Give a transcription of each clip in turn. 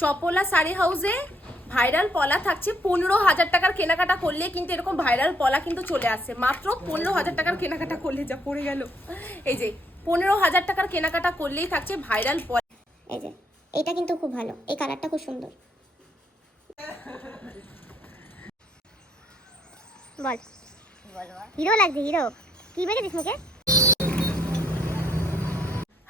চপলা শাড়ি হাউসে ভাইরাল পলা থাকছে 15,000 টাকার কেনাকাটা করলে কিন্তু এরকম ভাইরাল পলা কিন্তু চলে আসছে। মাত্র 15,000 টাকার কেনাকাটা করলে যা পড়ে গেল, এই যে 15,000 টাকার কেনাকাটা করলেই থাকছে ভাইরাল পলা। এই যে এটা কিন্তু খুব ভালো, এই কালারটা খুব সুন্দর। বল হিরো লাগছে, হিরো। কি মেরেছিস মুখে?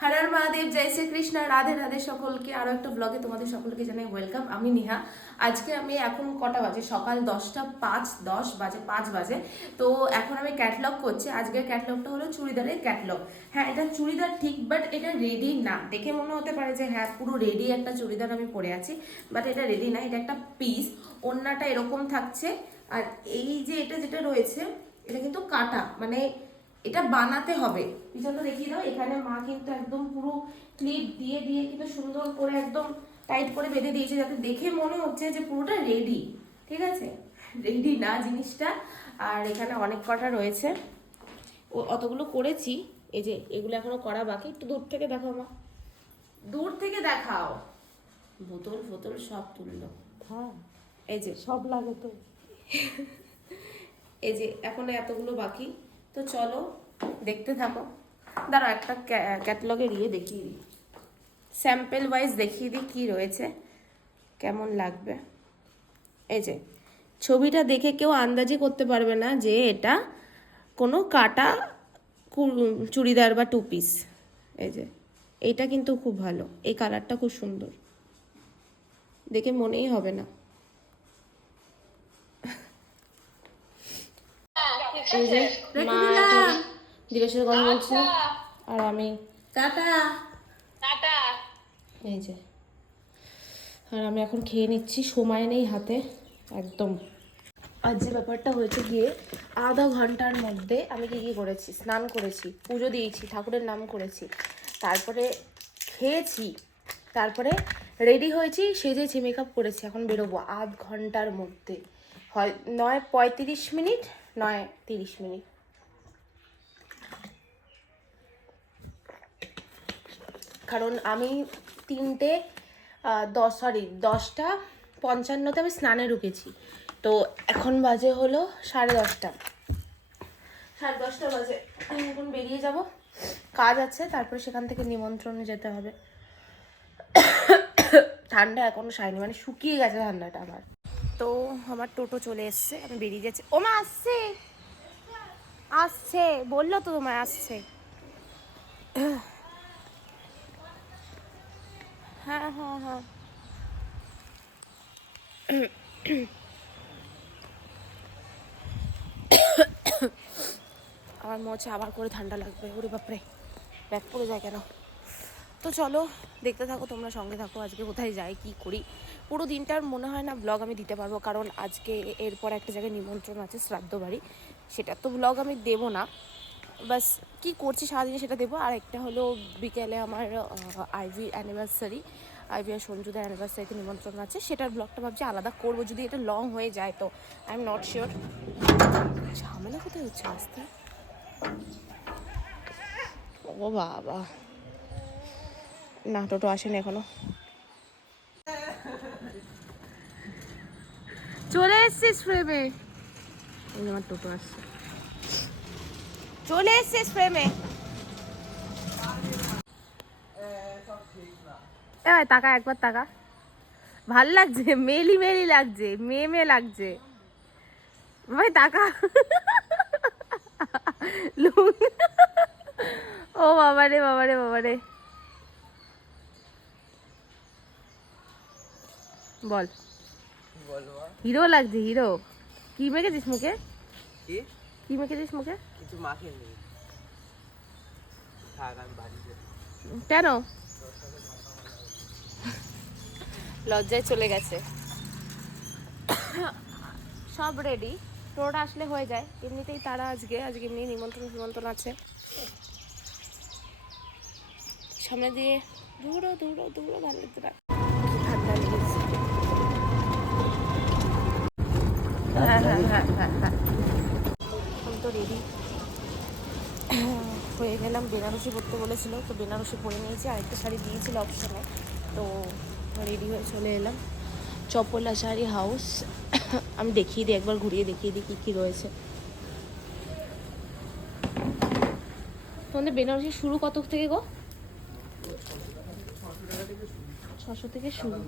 হর হর মহাদেব, জয় শ্রী কৃষ্ণ, রাধে রাধে সকলকে। আরো একটা ব্লগে তোমাদের সকলকে জানাই ওয়েলকাম। আমি নিহা। আজকে আমি এখন কটা বাজে, সকাল 10টা 5 বাজে, 5 বাজে। তো এখন আমি ক্যাটলগ করছি। আজকের ক্যাটলগটা হলো চুড়িদারের ক্যাটলগ। হ্যাঁ, এটা চুড়িদার ঠিক, বাট এটা রেডি না। দেখে মনে হতে পারে যে হ্যাঁ পুরো রেডি একটা চুড়িদার আমি পরে আছি, বাট এটা রেডি না। এটা একটা পিস। ওড়নাটা এরকম থাকছে, আর এই যে এটা যেটা রয়েছে এটা কিন্তু কাটা, মানে এটা বানাতে হবে। পিছনটা দেখিয়ে দাও। এখানে মা কিন্তু একদম পুরো ক্লিপ দিয়ে দিয়ে কিন্তু সুন্দর করে একদম টাইট করে বেঁধে দিয়েছে, যাতে দেখে মনে হচ্ছে যে পুরোটা রেডি। ঠিক আছে, রেডি না জিনিসটা। আর এখানে অনেক কটা রয়েছে, ও অতগুলো করেছি। এই যে এগুলো এখনো করা বাকি। একটু দূর থেকে দেখাও মা, দূর থেকে দেখাও। বোতল ফোতল সব তুললো। হ্যাঁ, এই যে সব লাগে তো। এই যে এখনো এতগুলো বাকি। তো চলো দেখতে থাকো। দাঁড়াও, একটা ক্যাটালগের দেখিয়ে দিই, স্যাম্পেল ওয়াইজ দেখিয়ে দিই কী রয়েছে, কেমন লাগবে। এই যে ছবিটা দেখে কেউ আন্দাজি করতে পারবে না যে এটা কোনো কাটা চুড়িদার বা টু পিস। এই যে এইটা কিন্তু খুব ভালো, এই কালারটা খুব সুন্দর, দেখে মনেই হবে না। এই যে মা এখন দিবের সাথে কথা বলছি, আর আমি টাটা টাটা। এই যে আর আমি এখন খেয়ে নিচ্ছি, সময় নেই হাতে একদম। আর যে ব্যাপারটা হয়েছে গিয়ে, আধা ঘন্টার মধ্যে আমি কি করেছি, স্নান করেছি, পুজো দিয়েছি, ঠাকুরের নাম করেছি, তারপরে খেয়েছি, তারপরে রেডি হয়েছি, সেজেছি, মেকআপ করেছি, এখন বেরোবো আধ ঘন্টার মধ্যে। হয় নয় 35 মিনিট, নয় 30 মিনিট। কারণ আমি 10টা 55 আমি স্নানে ঢুকেছি। তো এখন বাজে হলো 10:30, 10:30 বাজে। আমি এখন বেরিয়ে যাব, কাজ আছে, তারপরে সেখান থেকে নিমন্ত্রণে যেতে হবে। ঠান্ডা এখনো সায়নি, মানে শুকিয়ে গেছে ঠান্ডাটা আমার। তো আমার টোটো চলে এসছে, আমি বেরিয়ে যাচ্ছি। ওমা আসছে, আসছে বললো তো তোমায় আসছে। হ্যাঁ হ্যাঁ হ্যাঁ। আমার মনে হচ্ছে আবার করে ঠান্ডা লাগবে, ওরে বাপরে, ব্যাগ পড়ে যায় কেন। তো চলো দেখতে থাকো, তোমরা সঙ্গে থাকো। আজকে কোথায় যাই, কি করি, পুরো দিনটার মনে হয় না ব্লগ আমি দিতে পারবো, কারণ আজকে এরপর একটা জায়গায় নিমন্ত্রণ আছে, শ্রাদ্ধ বাড়ি। সেটা তো ব্লগ আমি দেবো না, বাস কি করছি সারাদিনে সেটা দেবো। আর একটা হলো বিকেলে আমার আইভি অ্যানিভার্সারি, আইভি আর সঞ্জুদের অ্যানিভার্সারিতে নিমন্ত্রণ আছে, সেটার ব্লগটা ভাবছি আলাদা করবো, যদি এটা লং হয়ে যায় তো। I am not sure. ঝামেলা কোথায় হচ্ছে আসতে। ও বাবা, না টোটো আসেনি এখনো। চলে এসছিস ফ্রেমে, আমার টোটো আসছে, চলে এসছিস ফ্রেমে। টাকা একবার টাকা, ভাল লাগছে, মেলি মেলি লাগছে, মেয়ে মেয়ে লাগছে ভাই, টাকা। ও বাবারে বাবারে বাবারে, বল। হিরো লাগছে, হিরো। কি মেখেছিস মুখে, কি মেখেছিস মুখে? কিছু মাখে নেই, কেন? লজ্জায় চলে গেছে। সব রেডি, টোটোটা আসলে হয়ে যায়। এমনিতেই তারা আজকে এমনি নিমন্ত্রণ আছে। সামনে দিয়ে দৌড়ো দৌড়ো দৌড়ো, ভালো লাগছে না, ঠান্ডা লেগেছে। হ্যাঁ হ্যাঁ হ্যাঁ হ্যাঁ হ্যাঁ, আমি তো রেডি হয়ে গেলাম। বেনারসি পরতে বলেছিল, তো বেনারসি পরে নিয়েছি, আরেকটা শাড়ি দিয়েছিল অপশনে, তো রেডি হয়ে চলে এলাম চপলা শাড়ি হাউস। আমি দেখিয়ে দিই, একবার ঘুরিয়ে দেখিয়ে দিই কী কী রয়েছে। তোমাদের বেনারসি শুরু কত থেকে গো? 600 থেকে শুরু।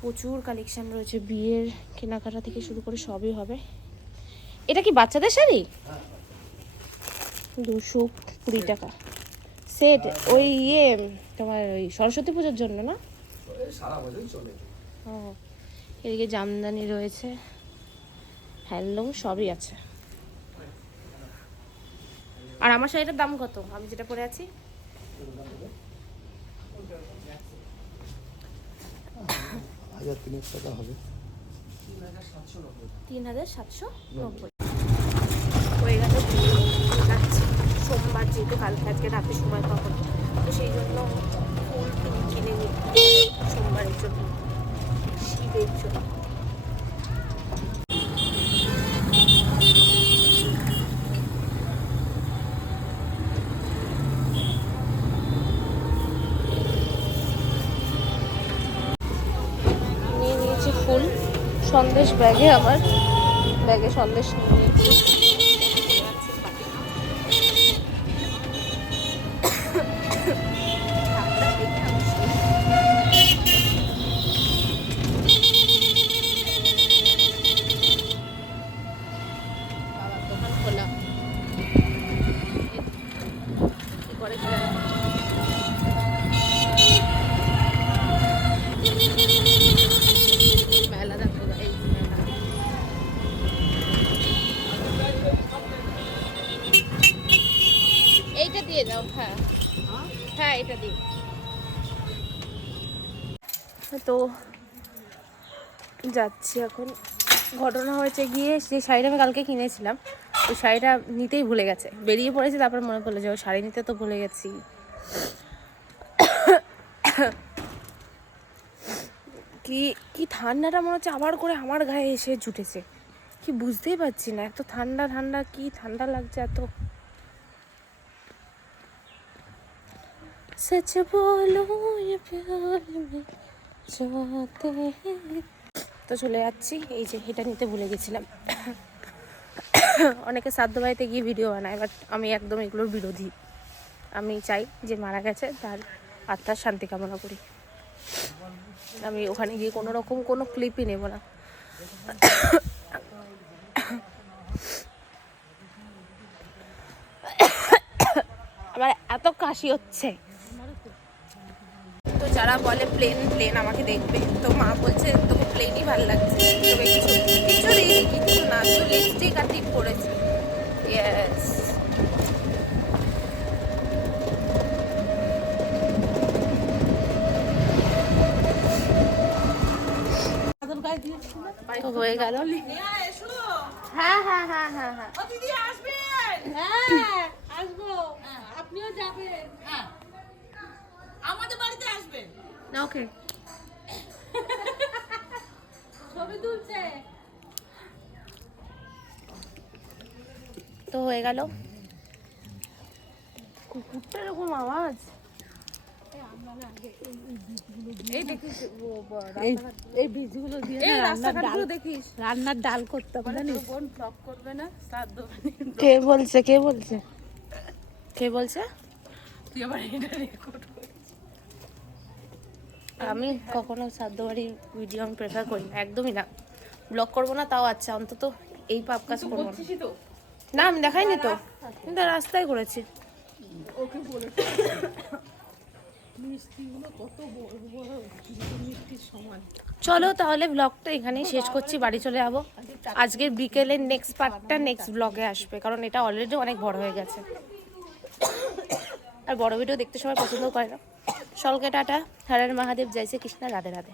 প্রচুর কালেকশন রয়েছে, বিয়ের কেনাকাটা থেকে শুরু করে সবই হবে। এটা কি বাচ্চাদের শাড়ি? 220 টাকা সেট। ওই তোমার ওই সরস্বতী পুজোর জন্য না? সারা বছরই চলে। ও, এদিকে জামদানি রয়েছে, হ্যান্ডলুম সবই আছে। আর আমার শাড়িটার দাম কত, আমি যেটা পরে আছি? 1300 টাকা হবে। 3790 হয়ে গেল। যাচ্ছি সোমবার, যেহেতু কালকে আজকে রাতে সময় পাবো, তো সেই জন্য ফুল টুল কিনে নিই সোমবারের জন্য, শিবের জন্য। নিয়ে নিয়েছি ফুল, সন্দেশ ব্যাগে, আমার ব্যাগে সন্দেশ নিয়ে নিয়েছি। দোকান খোলা কি করে কি জানি। মেলা দেখো, এই মেলা। এইটা দিয়ে দাও। হ্যাঁ হ্যাঁ, এটা দিই। তো যাচ্ছি এখন। ঘটনা হয়েছে গিয়ে, যে শাড়িটা আমি কালকে কিনেছিলাম ওই শাড়িটা নিতেই ভুলে গেছে। বেরিয়ে পড়েছে, তারপর মনে পড়লো যে ওই শাড়ি নিতে তো ভুলে গেছি। কি কি ঠান্ডাটা মনে হচ্ছে আবার করে আমার গায়ে এসে জুটেছে, কি বুঝতেই পারছি না। এত ঠান্ডা ঠান্ডা, কি ঠান্ডা লাগছে এত। সচ বলো ये प्यार में जाते हैं। তো চলে যাচ্ছি। এই যে এটা নিতে ভুলে গেছিলাম। অনেকে শ্রাদ্ধ বাড়িতে গিয়ে ভিডিও বানায়, বাট আমি একদম এগুলোর বিরোধী। আমি চাই যে মারা গেছে তার আত্মার শান্তি কামনা করি। আমি ওখানে গিয়ে কোনো রকম কোনো ক্লিপই নেব না। আমার এত কাশি হচ্ছে। তো যারা বলে প্লেন প্লেন আমাকে দেখবে, তো মা বলছে তোকে প্লেনই ভালো লাগছে, তোকে কিছু কিছু দিইনি, কিছু না, শুধু লিপস্টিক আর টিপ পরেছি। ইয়েস। তো হয়ে গেল। হ্যাঁ হ্যাঁ হ্যাঁ হ্যাঁ হ্যাঁ, হ্যাঁ আসবো, আপনিও যাবেন। হ্যাঁ আমাদের বাড়িতে আসবেন। ওকে। ছবি তুলছে। তো হয়ে গেল। কুকুরটা এরকম আওয়াজ, এই বীজগুলো দিয়ে রান্নার ডাল করতে হবে, জানিস? বোন ফ্লপ করবে না শ্রাদ্ধ। কে বলছে কে বলছে কে বলছে? তুই আবার এটা রেকর্ড করিস? আমি কখনো শ্রাদ্ধ বাড়ির ভিডিও আমি প্রেফার করি না, একদমই না। ব্লগ করবো না তাও আচ্ছা, অন্তত এই পাপ কাজ করবো না। তো না আমি দেখাইনি তো, কিন্তু রাস্তায় করেছি। ওকে বলে মিষ্টিগুলো কত বড় বড়, মিষ্টির সমান। চলো তাহলে ব্লগটা এখানেই শেষ করছি, বাড়ি চলে যাবো। আজকের বিকেলের নেক্সট পার্টটা নেক্সট ব্লগে আসবে, কারণ এটা অলরেডি অনেক বড় হয়ে গেছে, আর বড় ভিডিও দেখতে সবাই পছন্দ করে না। সকলকে টাটা, হর হর মহাদেব, জয় শ্রী কৃষ্ণ, রাধে রাধে।